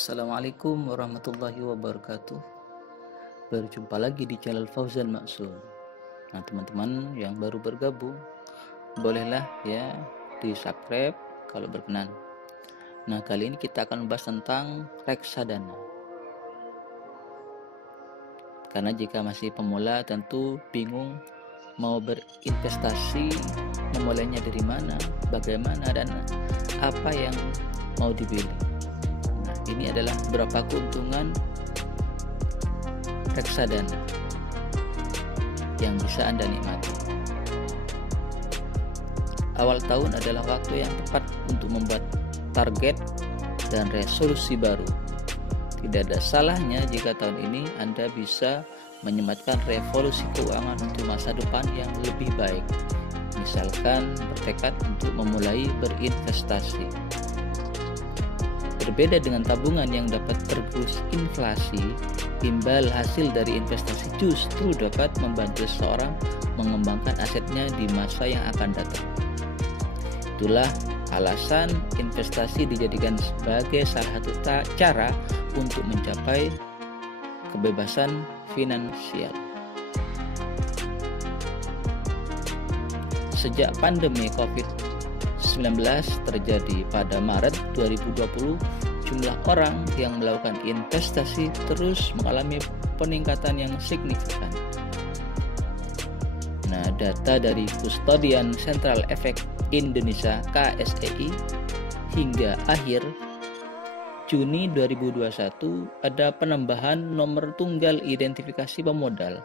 Assalamualaikum warahmatullahi wabarakatuh. Berjumpa lagi di channel Fauzan Maksum. Nah, teman-teman yang baru bergabung, bolehlah ya di subscribe kalau berkenan. Nah, kali ini kita akan membahas tentang reksadana. Karena jika masih pemula tentu bingung mau berinvestasi, memulainya dari mana, bagaimana, dan apa yang mau dipilih. Ini adalah beberapa keuntungan reksadana yang bisa Anda nikmati. Awal tahun adalah waktu yang tepat untuk membuat target dan resolusi baru. Tidak ada salahnya jika tahun ini Anda bisa menyematkan revolusi keuangan untuk masa depan yang lebih baik. Misalkan bertekad untuk memulai berinvestasi. Berbeda dengan tabungan yang dapat tergerus inflasi, imbal hasil dari investasi justru dapat membantu seseorang mengembangkan asetnya di masa yang akan datang. Itulah alasan investasi dijadikan sebagai salah satu cara untuk mencapai kebebasan finansial. Sejak pandemi COVID-19 terjadi pada Maret 2020, jumlah orang yang melakukan investasi terus mengalami peningkatan yang signifikan. Nah, data dari Kustodian Central Efek Indonesia (KSEI) hingga akhir Juni 2021 ada penambahan nomor tunggal identifikasi pemodal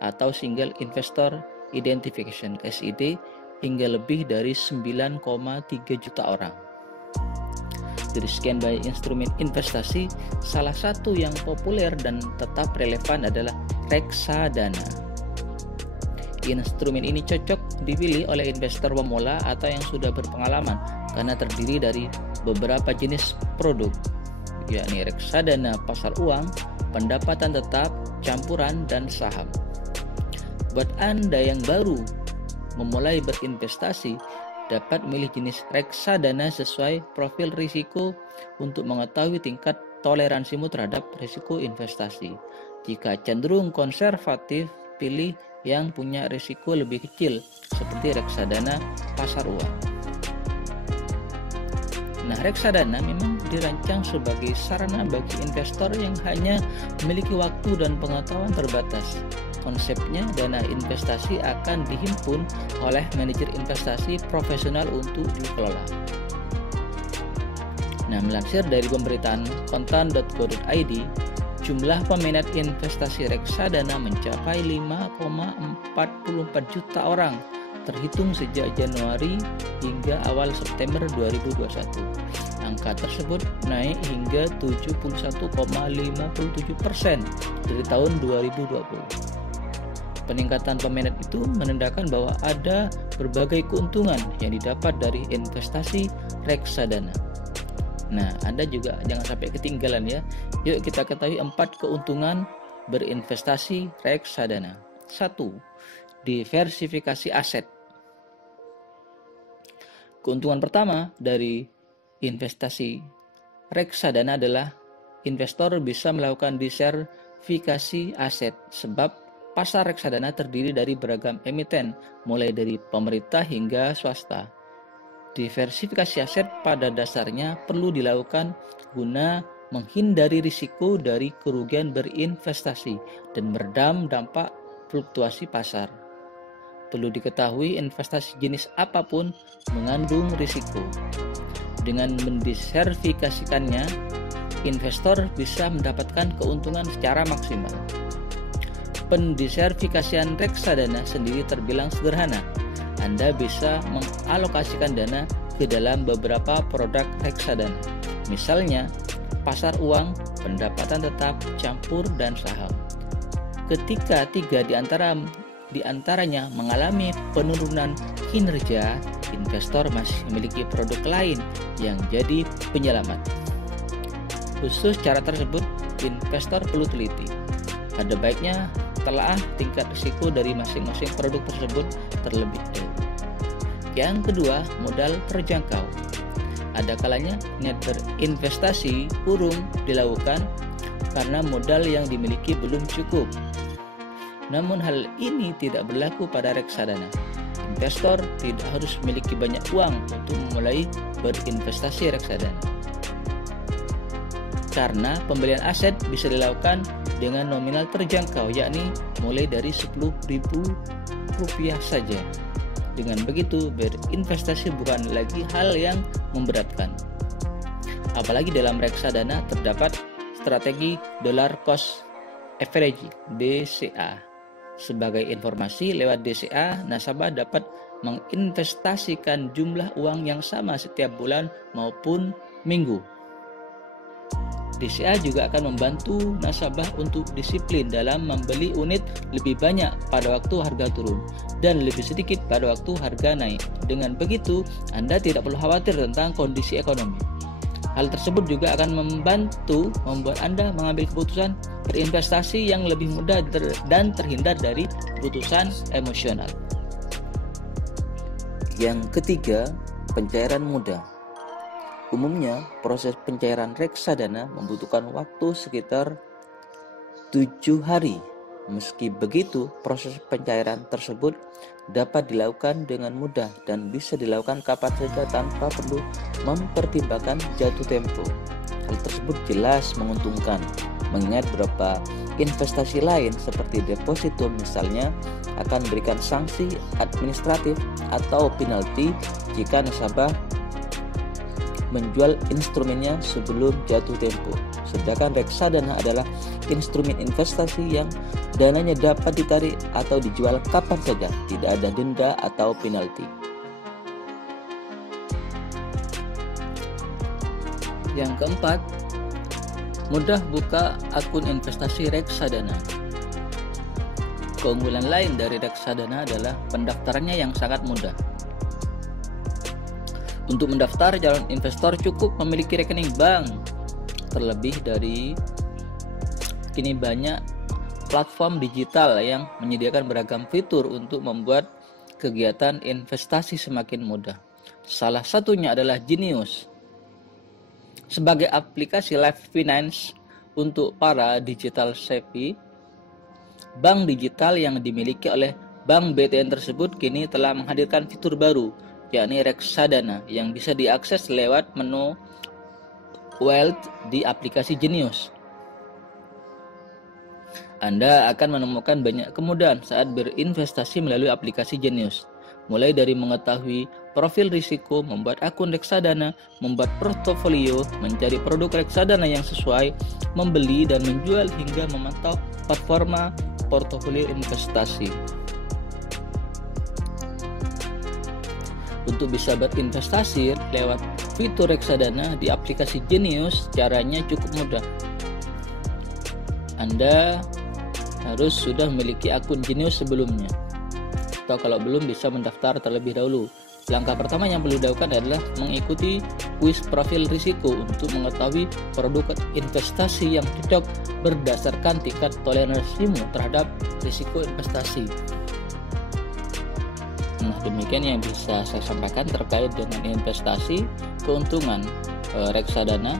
atau Single Investor Identification (SID) hingga lebih dari 9,3 juta orang. Dari sekian banyak instrumen investasi, salah satu yang populer dan tetap relevan adalah reksadana. Instrumen ini cocok dipilih oleh investor pemula atau yang sudah berpengalaman karena terdiri dari beberapa jenis produk, yakni reksadana pasar uang, pendapatan tetap, campuran, dan saham. Buat Anda yang baru memulai berinvestasi, dapat memilih jenis reksadana sesuai profil risiko untuk mengetahui tingkat toleransimu terhadap risiko investasi. Jika cenderung konservatif, pilih yang punya risiko lebih kecil seperti reksadana pasar uang. Nah, reksadana memang dirancang sebagai sarana bagi investor yang hanya memiliki waktu dan pengetahuan terbatas. Konsepnya, dana investasi akan dihimpun oleh manajer investasi profesional untuk dikelola. Nah, melansir dari pemberitaan kontan.go.id, jumlah peminat investasi reksadana mencapai 5,44 juta orang terhitung sejak Januari hingga awal September 2021. Angka tersebut naik hingga 71,57% dari tahun 2020. Peningkatan peminat itu menandakan bahwa ada berbagai keuntungan yang didapat dari investasi reksadana. Nah, Anda juga jangan sampai ketinggalan ya. Yuk kita ketahui 4 keuntungan berinvestasi reksadana. 1. Diversifikasi aset. Keuntungan pertama dari investasi reksadana adalah investor bisa melakukan diversifikasi aset sebab pasar reksadana terdiri dari beragam emiten, mulai dari pemerintah hingga swasta. Diversifikasi aset pada dasarnya perlu dilakukan guna menghindari risiko dari kerugian berinvestasi dan meredam dampak fluktuasi pasar. Perlu diketahui investasi jenis apapun mengandung risiko. Dengan mendiversifikasikannya, investor bisa mendapatkan keuntungan secara maksimal. Pendiversifikasian reksadana sendiri terbilang sederhana. Anda bisa mengalokasikan dana ke dalam beberapa produk reksadana. Misalnya, pasar uang, pendapatan tetap, campur, dan saham. Ketika 3 di antaranya mengalami penurunan kinerja, investor masih memiliki produk lain yang jadi penyelamat. Khusus cara tersebut, investor perlu teliti. Ada baiknya telaah tingkat risiko dari masing-masing produk tersebut terlebih dahulu. Yang kedua, modal terjangkau. Ada kalanya niat berinvestasi urung dilakukan karena modal yang dimiliki belum cukup. Namun hal ini tidak berlaku pada reksadana. Investor tidak harus memiliki banyak uang untuk memulai berinvestasi reksadana. Karena pembelian aset bisa dilakukan dengan nominal terjangkau, yakni mulai dari Rp10.000 saja. Dengan begitu, berinvestasi bukan lagi hal yang memberatkan. Apalagi dalam reksadana terdapat strategi dollar cost averaging (DCA). Sebagai informasi, lewat DCA, nasabah dapat menginvestasikan jumlah uang yang sama setiap bulan maupun minggu. DCA juga akan membantu nasabah untuk disiplin dalam membeli unit lebih banyak pada waktu harga turun dan lebih sedikit pada waktu harga naik. Dengan begitu, Anda tidak perlu khawatir tentang kondisi ekonomi. Hal tersebut juga akan membantu membuat Anda mengambil keputusan berinvestasi yang lebih mudah dan terhindar dari keputusan emosional. Yang ketiga, pencairan mudah. Umumnya, proses pencairan reksadana membutuhkan waktu sekitar 7 hari. Meski begitu, proses pencairan tersebut dapat dilakukan dengan mudah dan bisa dilakukan kapan saja tanpa perlu mempertimbangkan jatuh tempo. Hal tersebut jelas menguntungkan, mengingat beberapa investasi lain seperti deposito misalnya akan memberikan sanksi administratif atau penalti jika nasabah menjual instrumennya sebelum jatuh tempo. Sedangkan reksadana adalah instrumen investasi yang dananya dapat ditarik atau dijual kapan saja, tidak ada denda atau penalti. Yang keempat, mudah buka akun investasi reksadana. Keunggulan lain dari reksadana adalah pendaftarannya yang sangat mudah. Untuk mendaftar, calon investor cukup memiliki rekening bank. Terlebih dari kini banyak platform digital yang menyediakan beragam fitur untuk membuat kegiatan investasi semakin mudah. Salah satunya adalah Genius. Sebagai aplikasi live finance untuk para digital savvy, bank digital yang dimiliki oleh Bank BTN tersebut kini telah menghadirkan fitur baru, yakni reksadana yang bisa diakses lewat menu Wealth di aplikasi Genius. Anda akan menemukan banyak kemudahan saat berinvestasi melalui aplikasi Genius, mulai dari mengetahui profil risiko, membuat akun reksadana, membuat portofolio, mencari produk reksadana yang sesuai, membeli dan menjual hingga memantau performa portofolio investasi. Untuk bisa berinvestasi lewat fitur reksadana di aplikasi Genius, caranya cukup mudah. Anda harus sudah memiliki akun Genius sebelumnya, atau kalau belum bisa mendaftar terlebih dahulu. Langkah pertama yang perlu dilakukan adalah mengikuti kuis profil risiko untuk mengetahui produk investasi yang cocok berdasarkan tingkat toleransimu terhadap risiko investasi. Nah, demikian yang bisa saya sampaikan terkait dengan investasi keuntungan reksadana.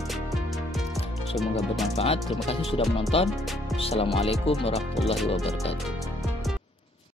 Semoga bermanfaat. Terima kasih sudah menonton. Assalamualaikum warahmatullahi wabarakatuh.